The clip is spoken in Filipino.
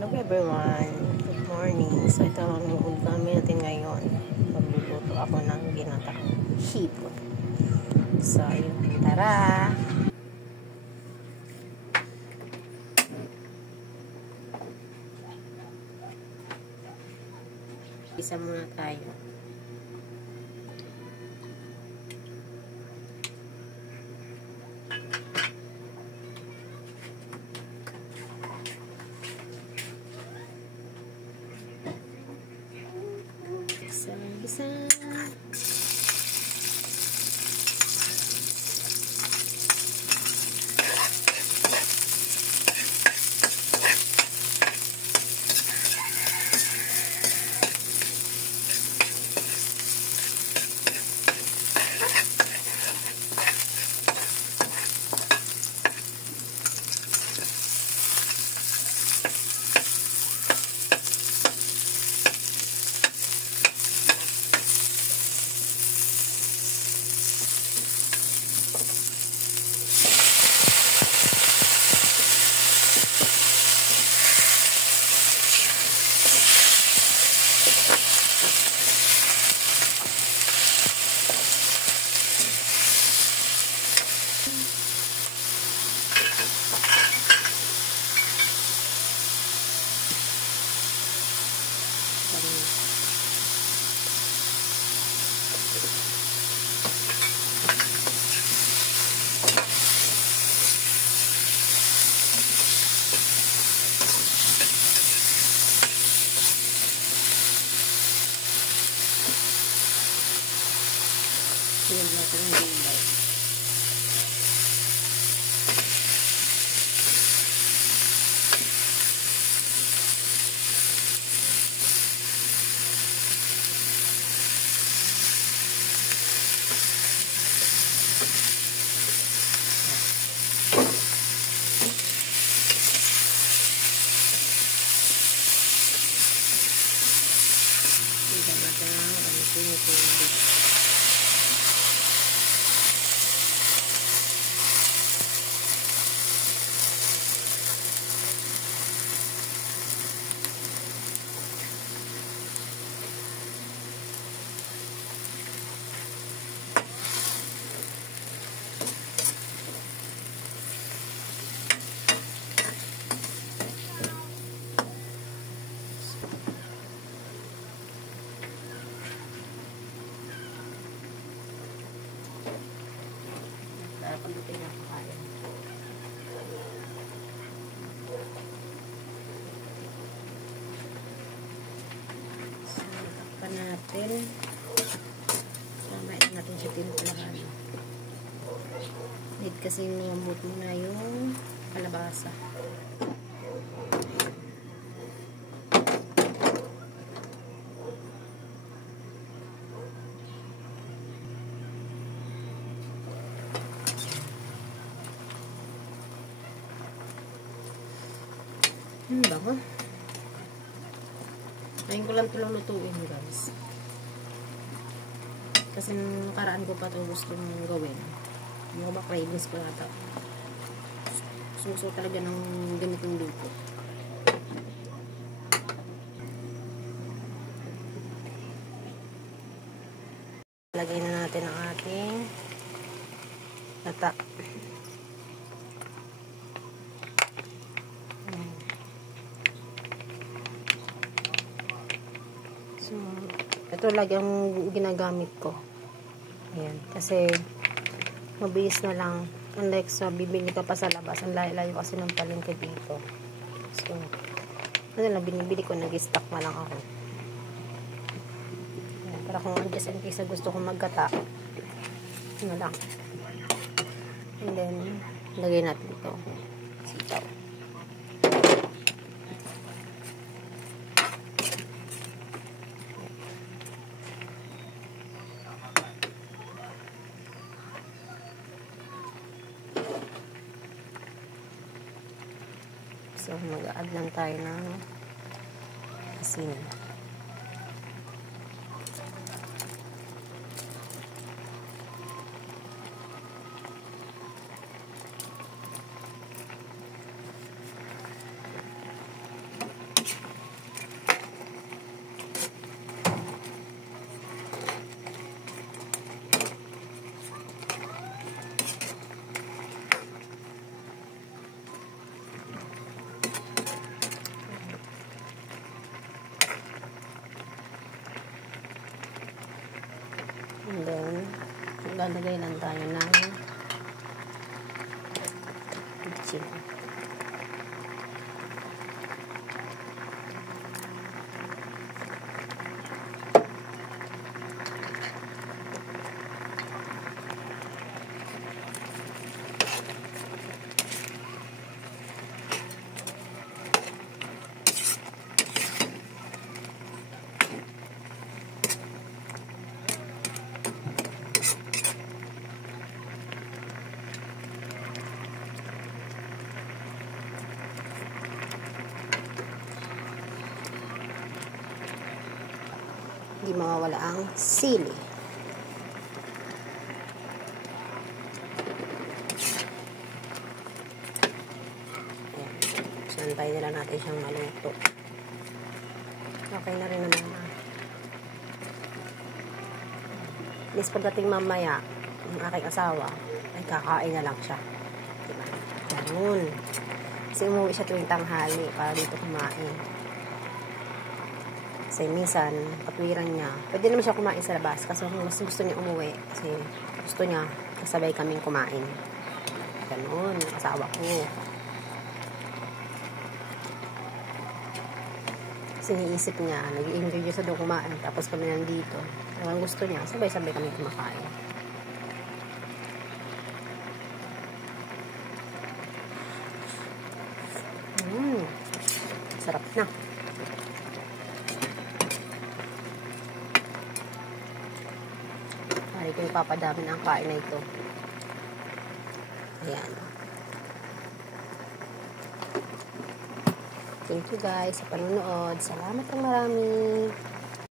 Hello everyone, good morning. So ito ang ulam natin ngayon. Magluluto ako ng ginatang hipon. So yun, tara! Isa muna tayo. Isa. Yan natin ang gulay. Yan natin ang pinutulog. Pagdating na ako kaya. So, natakpan natin. Samain natin siya tinutulahan. Need kasi lumambot muna yung kalabasa. Bako. Ngayon ko lang ito lulutuin, guys. Kasi nung nakaraan ko pa ito gusto mong gawin. Mga ba-cravings ko nata. Gusto talaga ng ganitong luto. Lagay na natin ang ating gata. So, ito lagi ang ginagamit ko. Ayan. Kasi, mabilis na lang. Unlike sa bibili ka pa sa labas. Ang layo-layo kasi ng palengke dito. So, ano lang, binibili ko. Nag-stock na lang ako. Ayan. Para kung just in case gusto kong maggata, ano lang. And then, lagay natin ito. Sitaw. So, mag-add lang tayo ng asin. maglalagay lang tayo ng bitchin. Hindi mawawala ang sili. Ayan. Santay na lang natin siyang maluto. Okay na rin naman na. At least pagdating mamaya, yung aking asawa, ay kakain na lang siya. Diba? Ganun. Kasi umuwi siya tuwing tanghali para dito kumain. Kasi minsan, katwiran niya, pwede naman siya kumain sa labas kasi mas gusto niya umuwi kasi gusto niya kasabay kaming kumain. Ganun, asawa ko. Kasi iniisip niya, nag-i-enjoy siya sa doon kumain tapos kami nandito. Ang gusto niya, sabay-sabay kami kumakain. Sarap na. Pari ko ipapadami ng kain na ito. Ayan. Thank you guys sa panonood. Salamat ng marami.